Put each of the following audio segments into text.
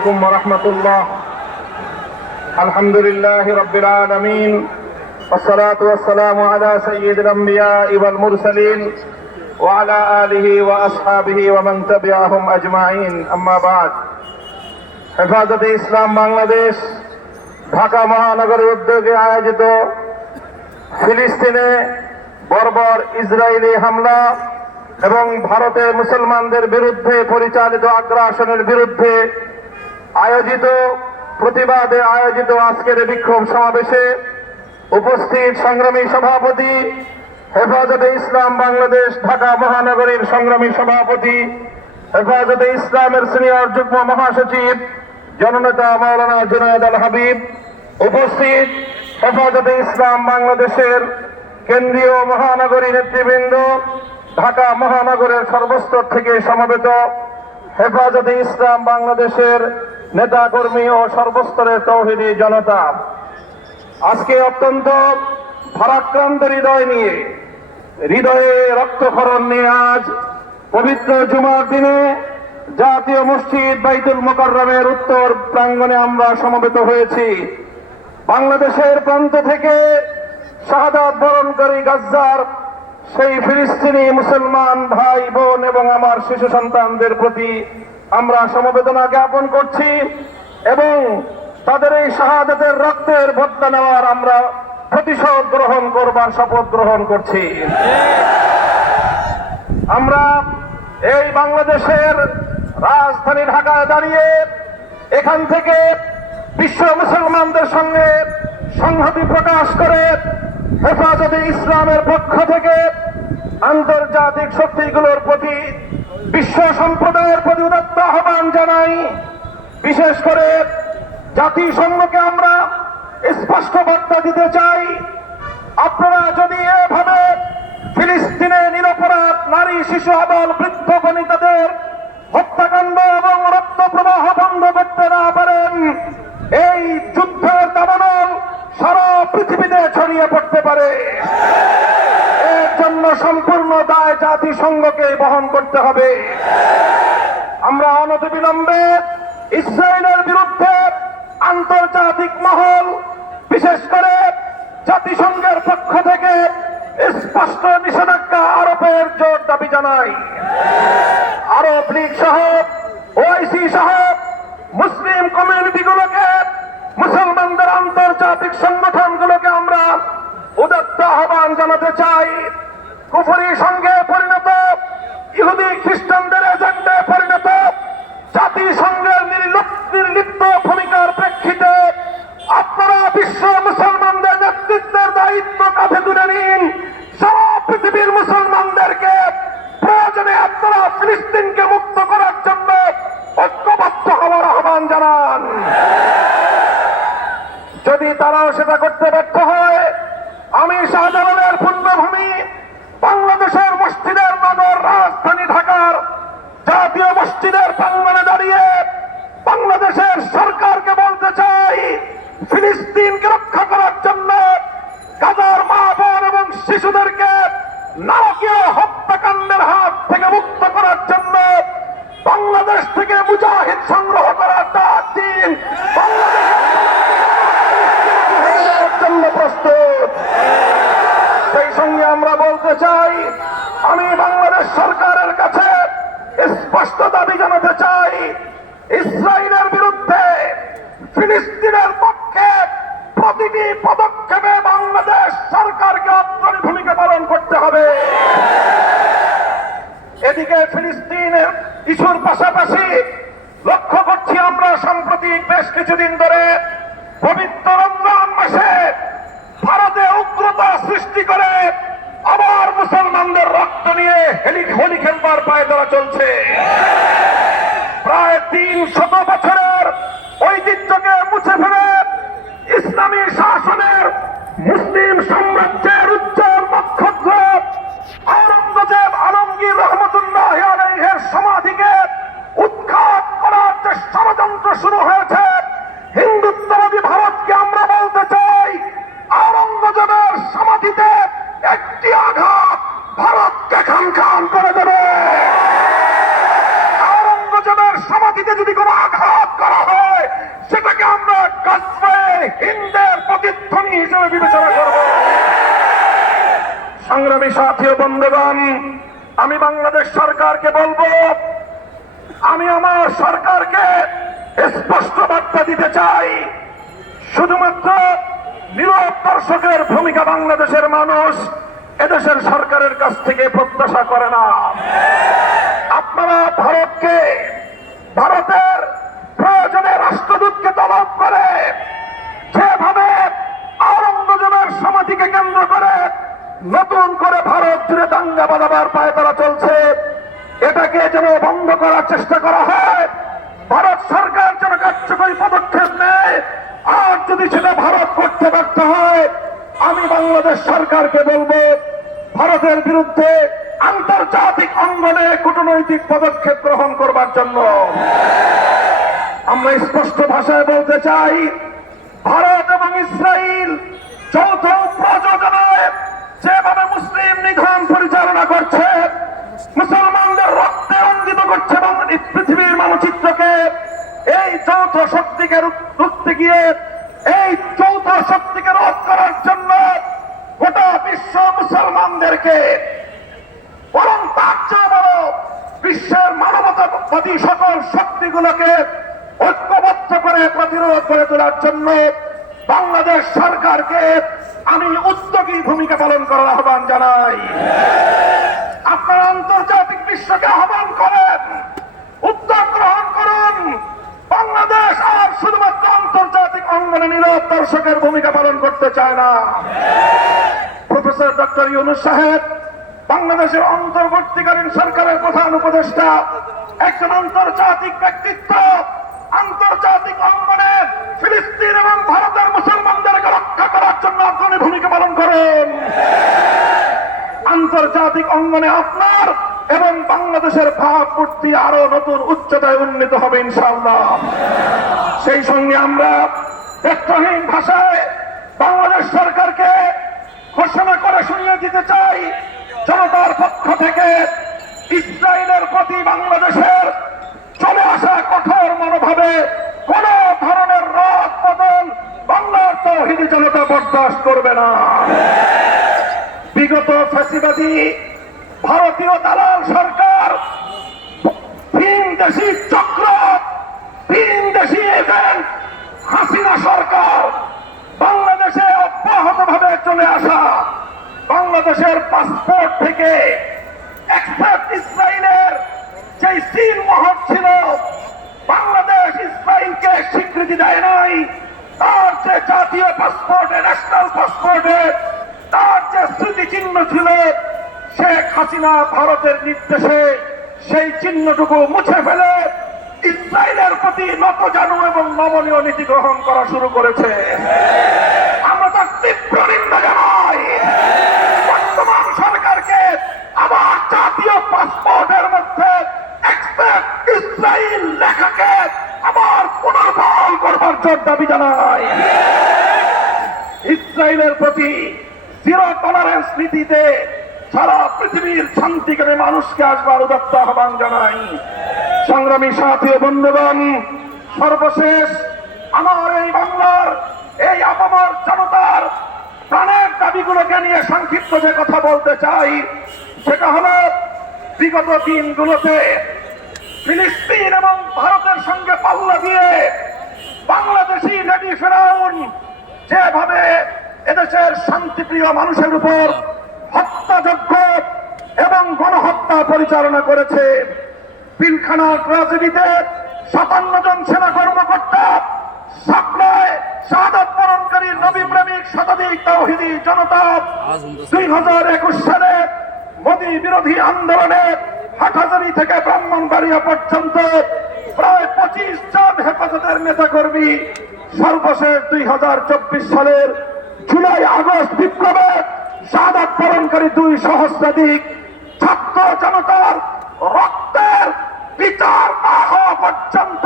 عليكم ورحمة الله الحمد لله رب العالمين والصلاة والسلام على سيد الأنبياء والمرسلين وعلى آله وأصحابه ومن تبعهم أجمعين أما بعد হেফাজতে ইসলাম বাংলাদেশ ঢাকা মহানগরের উদ্যোগে আয়োজিত ফিলিস্তিনে বর্বর ইসরায়েলি হামলা এবং ভারতে মুসলমানদের বিরুদ্ধে পরিচালিত আগ্রাসনের বিরুদ্ধে আয়োজিত, প্রতিবাদে আয়োজিত আজকের বিক্ষোভ সমাবেশে উপস্থিত সংগ্রামী সভাপতি হেফাজতে ইসলাম বাংলাদেশ ঢাকা মহানগরীর সংগ্রামী সভাপতি হেফাজতে ইসলামের সিনিয়র যুগ্ম মহাসচিব জননেতা মাওলানা জুনায়দ আল হাবিব, উপস্থিত হেফাজতে ইসলাম বাংলাদেশের কেন্দ্রীয় মহানগরী নেতৃবৃন্দ, ঢাকা মহানগরের সর্বস্তর থেকে সমবেত হেফাজতে ইসলাম বাংলাদেশের নেতাকর্মী ও সর্বস্তরের তৌহিদি জনতা, আজকে অত্যন্ত ভারাক্রান্ত হৃদয় নিয়ে, হৃদয়ে রক্তক্ষরণ নিয়ে আজ পবিত্র জুমার দিনে জাতীয় মসজিদ বাইতুল মোকাররমের উত্তর প্রাঙ্গণে আমরা সমবেত হয়েছি। বাংলাদেশের প্রান্ত থেকে শাহাদাত বরণকারী গাজ্জার, সেই ফিলিস্তিনি মুসলমান ভাই বোন এবং আমার শিশু সন্তানদের প্রতি আমরা সমবেদনা জ্ঞাপন করছি এবং তাদের এই শাহাদাতের রক্তের বদলা নেওয়ার আমরা প্রতিশোধ গ্রহণ করবার শপথ গ্রহণ করছি। আমরা এই বাংলাদেশের রাজধানী ঢাকায় দাঁড়িয়ে এখান থেকে বিশ্ব মুসলমানদের সঙ্গে সংহতি প্রকাশ করে হেফাজতে ইসলামের পক্ষ থেকে আন্তর্জাতিক শক্তিগুলোর প্রতি বিশ্ব সম্প্রদায়ের প্রতি উদাত্ত আহ্বান জানাই। বিশেষ করে জাতিসংঘকে আমরা স্পষ্ট বার্তা দিতে চাই। আপনারা যদি এভাবে ফিলিস্তিনে নিরপরাধ নারী শিশু আদল বৃদ্ধ বনিতাদের হত্যাকাণ্ড এবং রক্ত প্রবাহ বন্ধ করতে না পারেন, এই যুদ্ধের দাবানল সারা পৃথিবীতে ছড়িয়ে পড়তে পারে। এর জন্য সম্পূর্ণ দায় জাতিসংঘকে বহন করতে হবে। আমরা অনতিবিলম্বে ইসরায়েলের বিরুদ্ধে আন্তর্জাতিক মহল, বিশেষ করে জাতিসংঘের পক্ষ থেকে স্পষ্ট নিষেধাজ্ঞা আরোপের জোর দাবি জানাই। আরব লীগ সহ ওআইসি সহ মুসলিম কমিউনিটিগুলোকে মুসলমানদের আন্তর্জাতিক সংগঠনগুলোকে আমরা উদাত্ত আহ্বান জানাতে চাই। কুফরি সঙ্গে পরিণত, ইহুদি খ্রিস্টানদের এজেন্ডে পরিণত, জাতিসংঘের নির্লিপ্ত ভূমিকার প্রেক্ষিতে আপনারা বিশ্ব মুসলমানদের নেতৃত্বের দায়িত্ব কাঁধে তুলে নিন। সারা পৃথিবীর মুসলমানদেরকে প্রয়োজনে আপনারা ফিলিস্তিনকে মুক্ত করার জন্য ঐক্যবদ্ধ হওয়ার আহ্বান জানান যদি তারাও সেটা করতে ব্যর্থ হয় আমি শাহজালালের পুণ্যভূমি বাংলাদেশের মসজিদের নগর রাজধানী ঢাকার জাতীয় প্রাঙ্গনে দাঁড়িয়ে বাংলাদেশের সরকারকে বলতে চাই, ফিলিস্তিনকে রক্ষা করার জন্য গাজার মা বোন এবং শিশুদেরকে নারকীয় হত্যাকাণ্ডের হাত থেকে মুক্ত করার জন্য বাংলাদেশ থেকে মুজাহিদ সংগ্রহ করার ডাক দিন জন্য প্রস্তুত। সেই সঙ্গে আমরা বলতে চাই, আমি বাংলাদেশ সরকারের কাছে দাবি জানাতে চাই। ইসরায়েলের বিরুদ্ধে, ফিলিস্তিনের পক্ষে প্রতিটি পদক্ষেপে বাংলাদেশ সরকারকে অগ্রণী ভূমিকা পালন করতে হবে। এদিকে ফিলিস্তিনের ইস্যুর পাশাপাশি লক্ষ্য করছি আমরা, সম্প্রতি বেশ কিছুদিন ধরে পবিত্র রমজান মাসে ভারতে উগ্রতা সৃষ্টি করে আবার মুসলমানদের রক্ত নিয়ে হেলি খেলবার পায়ে ধরা চলছে। প্রায় তিন শত বছরের ঐতিহ্যকে মুছে ফেলে ইসলামী শাসনের মুসলিম সাম্রাজ্যের উজ্জ্বল নক্ষত্র আওরঙ্গজেব আলমগীর রহমতুল্লাহ আলাইহের সমাধিকে উৎখাত করার যে ষড়যন্ত্র শুরু হয়েছে হিন্দুত্ববাদী ভারতকে আমরা বলতে চাই আওরঙ্গজেবের সমাধিতে একটি আঘাত ভারতকে খান খান করে দেবে সংগ্রামী সাথী ও বন্ধুগণ, আমি বাংলাদেশ সরকারকে বলব, আমি আমার সরকারকে স্পষ্ট বার্তা দিতে চাই। শুধুমাত্র নীরব দর্শকের ভূমিকা বাংলাদেশের মানুষ এদেশের সরকারের কাছ থেকে প্রত্যাশা করে না। আপনারা ভারতকে, ভারতের প্রয়োজনে রাষ্ট্রদূতকে তলব করে, যেভাবে আওরঙ্গজেবের সমাধিকে কেন্দ্র করে নতুন করে ভারত জুড়ে দাঙ্গা বাঁধাবার পায়ে তারা চলছে। এটাকে যেন বন্ধ করার চেষ্টা করা হয়। ভারত সরকার যেন কার্যকরী পদক্ষেপ নেয়। আর যদি সেটা ভারত করতে ব্যর্থ হয়, আমি বাংলাদেশ সরকারকে বলব, ভারতের বিরুদ্ধে আন্তর্জাতিক অঙ্গনে কূটনৈতিক পদক্ষেপ গ্রহণ করবার জন্য। আমরা স্পষ্ট ভাষায় বলতে চাই, ভারত এবং ইসরায়েল যৌথ প্রযোজনায় নিধন পরিচালনা করছে, মুসলমানদের রক্তে অঙ্কিত করছে পৃথিবীর মানচিত্রকে এই যৌথ শক্তিকে রুখ- রুখতে গিয়ে এই যৌথ শক্তিকে রোধ করার জন্য গোটা বিশ্ব মুসলমানদেরকে বরং তার চেয়ে বড় বিশ্বের মানবতাবাদী সকল শক্তিগুলোকে ঐক্যবদ্ধ করে প্রতিরোধ করে তোলার জন্য বাংলাদেশ সরকারকে আমি উদ্যোগী ভূমিকা পালন করার আহ্বান জানাই। আপনারা আন্তর্জাতিক বিশ্বকে আহ্বান করেন, উদ্যোগ গ্রহণ করুন। বাংলাদেশ আর শুধুমাত্র আন্তর্জাতিক অঙ্গনে নীরব দর্শকের ভূমিকা পালন করতে চায় না। প্রফেসর ডক্টর ইউনুস সাহেব, বাংলাদেশের অন্তর্বর্তীকালীন সরকারের প্রধান উপদেষ্টা, একজন আন্তর্জাতিক ব্যক্তিত্ব, আন্তর্জাতিক অঙ্গনে ফিলিস্তিন এবং ভারতের মুসলমানদেরকে রক্ষা করার জন্য অগ্রণী ভূমিকা পালন করেন। আন্তর্জাতিক অঙ্গনে আপনার এবং বাংলাদেশের ভাবমূর্তি আরও নতুন উচ্চতায় উন্নীত হবে, ইনশাআল্লাহ। সেই সঙ্গে আমরা ব্যক্তহীন ভাষায় বাংলাদেশ সরকারকে ঘোষণা করে শুনিয়ে দিতে চাই, জনতার পক্ষ থেকে ইসরায়েলের প্রতি বাংলাদেশের চলে আসা কঠোর মনোভাবে কোন ধরনের রদ বাংলার তৌহিদি জনতা বরদাস্ত করবে না। বিগত ফ্যাসিবাদী ভারতীয় দালাল সরকার ভিন দেশি চক্র ভিন দেশি এজেন্ট হাসিনা সরকার বাংলাদেশে অব্যাহত ভাবে চলে আসা। বাংলাদেশের পাসপোর্ট থেকে এক্সেপ্ট ইসরায়েলের যে সিল মহর ছিল, বাংলাদেশ ইসরায়েলকে স্বীকৃতি দেয় নাই। তার যে জাতীয় পাসপোর্টে ন্যাশনাল পাসপোর্টে, তার যে স্মৃতিচিহ্ন ছিল, শেখ হাসিনা ভারতের নির্দেশে সেই চিহ্নটুকু মুছে ফেলে ইসরায়েলের প্রতি নত জানু এবং নমনীয় নীতি গ্রহণ করা শুরু করেছে। আমরা তার তীব্র নিন্দা জানাই। বর্তমান সরকারকে আবার জাতীয় পাসপোর্টের মধ্যে ইসরায়েল পুনর্বহাল দাবি জানাই ইসরায়েলের প্রতি জিরো টলারেন্স নীতিতে সারা পৃথিবীর শান্তিকামী মানুষকে আসবার উদত্ত আহ্বান জানাই। সংগ্রামী সাথী বন্ধুগণ, সর্বশেষ আমার এই বাংলার এই আপামর জনতার প্রাণের দাবিগুলোকে নিয়ে সংক্ষিপ্ত যে কথা বলতে চাই, সেটা হলো বিগত দিনগুলোতে ফিলিস্তিন এবং ভারতের সঙ্গে পাল্লা দিয়ে বাংলাদেশি লেডি ফেরাউন যেভাবে এদেশের শান্তিপ্রিয় মানুষের উপর হত্যাযজ্ঞ এবং গণহত্যা পরিচালনা করেছে, পিলখানা ট্রাজেডিতে সাতান্ন জন সেনা কর্মকর্তা সাপ্লায় শাহাদত বরণকারী নবী প্রেমিক শতাধিক তৌহিদি জনতা, দুই হাজার একুশ সালে মোদী বিরোধী আন্দোলনে হাটহাজারি থেকে ব্রাহ্মণবাড়িয়া পর্যন্ত প্রায় পঁচিশ জন হেফাজতের নেতাকর্মী সর্বশেষ দুই হাজার চব্বিশ সালের জুলাই আগস্ট বিপ্লবে শাহাদত বরণকারী দুই সহস্রাধিক ছাত্র জনতার রক্তের বিচার না হওয়া পর্যন্ত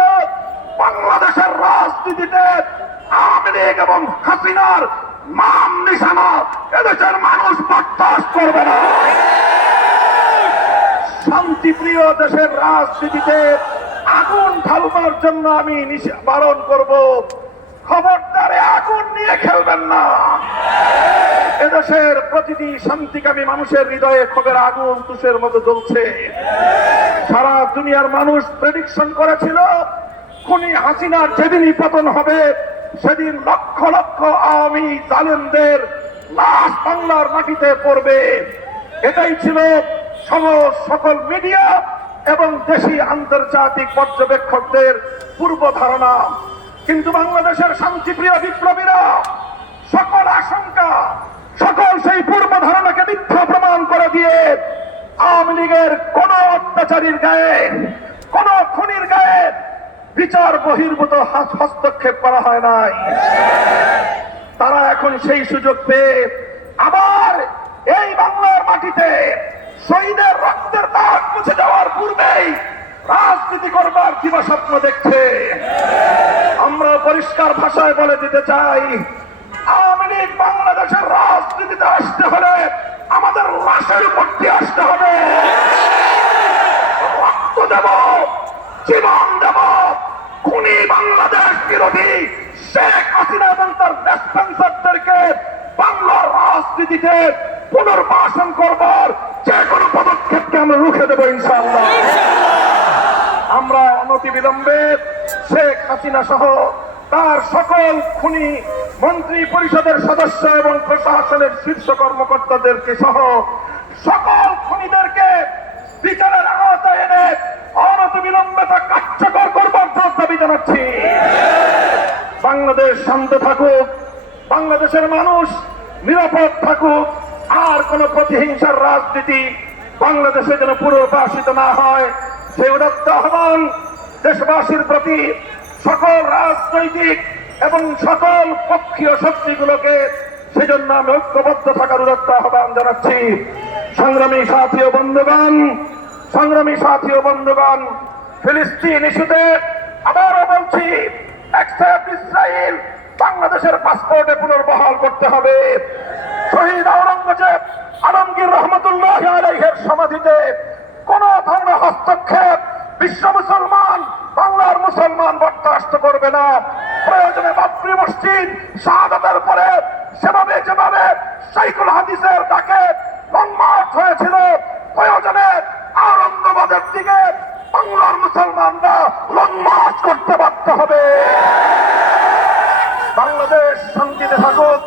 বাংলাদেশের রাজনীতিতে আওয়ামী লীগ এবং হাসিনার নাম নিশানা এদেশের মানুষ বরদাস্ত করবে না। শান্তিপ্রিয় দেশের রাজনীতিতে আগুন ঢালবার জন্য আমি বারণ করব। খবরদারে আগুন নিয়ে খেলবেন না। এদেশের প্রতিটি শান্তিকামী মানুষের হৃদয়ে ক্ষোভের আগুন তুষের মতো জ্বলছে। সারা দুনিয়ার মানুষ প্রেডিকশন করেছিল, খুনি হাসিনার যেদিনই পতন হবে, সেদিন লক্ষ লক্ষ আওয়ামী জালেমদের লাশ বাংলার মাটিতে পড়বে। এটাই ছিল সকল মিডিয়া এবং দেশি আন্তর্জাতিক পর্যবেক্ষকদের পূর্ব ধারণা। কিন্তু বাংলাদেশের শান্তিপ্রিয় বিপ্লবীরা সকল আশঙ্কা, সকল সেই পূর্ব ধারণাকে মিথ্যা প্রমাণ করে দিয়ে আওয়ামী লীগের কোন অত্যাচারীর গায়ে, কোন খুনির গায়ে বিচার বহির্ভূত হস্তক্ষেপ করা হয় নাই। তারা এখন সেই সুযোগ পেয়ে আবার এই বাংলার মাটিতে শহীদের রক্তের দাগ মুছে যাওয়ার পূর্বেই রাজনীতি করবার দিবাস্বপ্ন দেখছে। আমরা পরিষ্কার ভাষায় বলে দিতে চাই, আওয়ামী লীগ বাংলাদেশের রাজনীতিতে আসতে হলে আমাদের লাশের উপর আসতে হবে। রক্ত দেব, জীবন দেব, খুনি বাংলাদেশ বিরোধী শেখ হাসিনা এবং তার ডিসপেন্সারদেরকে বাংলার রাজনীতিতে পুনর্বাসন করবার যে কোনো পদক্ষেপকে আমরা রুখে দেবো ইনশাআল্লাহ। আমরা অনতি বিলম্বে শেখ হাসিনা সহ তার সকল খুনি মন্ত্রী পরিষদের সদস্য এবং প্রশাসনের শীর্ষ কর্মকর্তাদেরকে সহ সকল খুনিদেরকে বিচারের আওতায় এনে অনতি বিলম্বে তা কার্যকর করবার দাবি জানাচ্ছি। বাংলাদেশ শান্ত থাকুক বাংলাদেশের মানুষ নিরাপদ থাকুক কোন প্রতিহিংসার রাজনীতি বাংলাদেশে যেন পুনর্বাসিত না হয়, সেই উদাত্ত আহ্বান দেশবাসীর প্রতি সকল রাজনৈতিক এবং সকল পক্ষীয় শক্তিগুলোকে সেজন্য আমি ঐক্যবদ্ধ থাকার উদাত্ত আহ্বান জানাচ্ছি। সংগ্রামী সাথী ও বন্ধুগণ, সংগ্রামী সাথী ও বন্ধুগণ, ফিলিস্তিন ইস্যুতে আবারও বলছি ইসরায়েল বাংলাদেশের পাসপোর্টে পুনর্বহাল করতে হবে। শহীদ আওরঙ্গজেব আলমগীর রহমতুল্লাহ আলাইহের সমাধিতে কোন ধরনের হস্তক্ষেপ বিশ্ব মুসলমান, বাংলার মুসলমান বরদাস্ত করবে না। প্রয়োজনে বাবরি মসজিদ, শাহাদাতের পরে সেভাবে যেভাবে সাইকুল হাদিসের ডাকে লং মার্চ হয়েছিল, প্রয়োজনে আনন্দবাদের দিকে বাংলার মুসলমানরা লং মার্চ করতে বাধ্য হবে। বাংলাদেশ শান্তিতে থাকুক।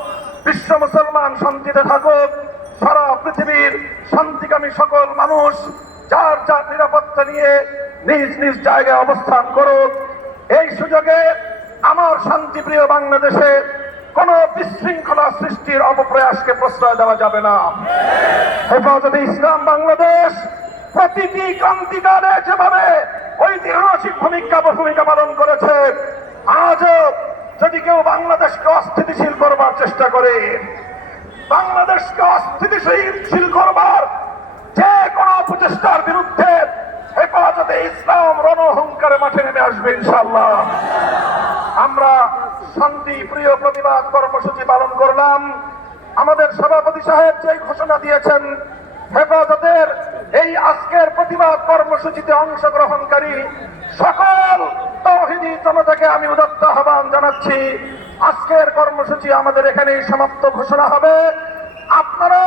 বিশ্ব মুসলমান শান্তিতে থাকুক, সারা পৃথিবীর শান্তিকামী সকল মানুষ যার যার নিরাপত্তা নিয়ে নিজ নিজ জায়গায় অবস্থান করুক। এই সুযোগে আমার শান্তিপ্রিয় বাংলাদেশে কোন বিশৃঙ্খলা সৃষ্টির অপপ্রয়াসকে প্রশ্রয় দেওয়া যাবে না। হেফাজতে ইসলাম বাংলাদেশ প্রতিটি ক্রান্তিকালে যেভাবে ঐতিহাসিক ভূমিকা ভূমিকা পালন করেছে, আজও যদি কেউ বাংলাদেশকে অস্থিতিশীল করবার চেষ্টা করে, বাংলাদেশকে অস্থিতিশীল করবার যে কোনো প্রচেষ্টার বিরুদ্ধে হেফাজতে ইসলাম রণহংকারে মাঠে নেমে আসবে ইনশাল্লাহ আমরা শান্তি, প্রিয় প্রতিবাদ কর্মসূচি পালন করলাম। আমাদের সভাপতি সাহেব যে ঘোষণা দিয়েছেন, হেফাজতের এই আজকের প্রতিবাদ কর্মসূচিতে অংশগ্রহণকারী সকল তৌহিদি জনতাকে আমি উদত্ত আহ্বান জানাচ্ছি। আজকের কর্মসূচি আমাদের এখানেই সমাপ্ত ঘোষণা হবে। আপনারা